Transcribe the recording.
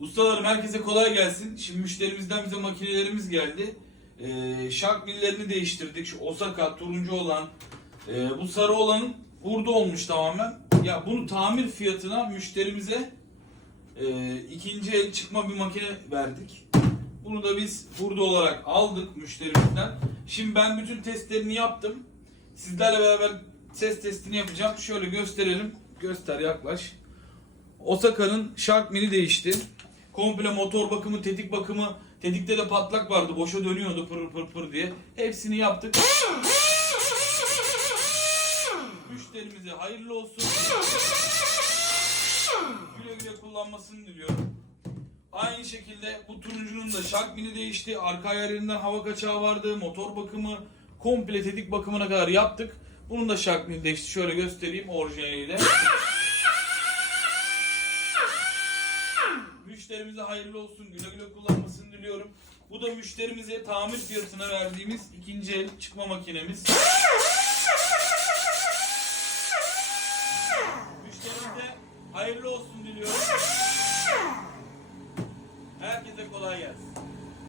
Ustalarım herkese kolay gelsin. Şimdi müşterimizden bize makinelerimiz geldi. Ee, şark millerini değiştirdik. Şu Osaka turuncu olan, e, bu sarı olanın hurda olmuş tamamen. Ya bunu tamir fiyatına müşterimize e, ikinci el çıkma bir makine verdik. Bunu da biz hurda olarak aldık müşterimizden. Şimdi ben bütün testlerini yaptım. Sizlerle beraber ses testini yapacağım. Şöyle gösterelim. Göster yaklaş. Osaka'nın Shark Mini değişti. Komple motor bakımı, tetik bakımı, tetikte de patlak vardı. Boşa dönüyordu pır pır pır diye. Hepsini yaptık. Müşterimize hayırlı olsun. Güle güle kullanmasını diliyorum. Aynı şekilde bu turuncunun da Shark Mini değişti. Arka ayarlarından hava kaçağı vardı. Motor bakımı, komple tetik bakımına kadar yaptık. Bunun da Shark Mini değişti. Şöyle göstereyim orijinaliyle. Müşterimize hayırlı olsun, güle güle kullanmasını diliyorum. Bu da müşterimize tamir fiyatına verdiğimiz ikinci el çıkma makinemiz. Müşterimize hayırlı olsun diliyorum. Herkese kolay gelsin.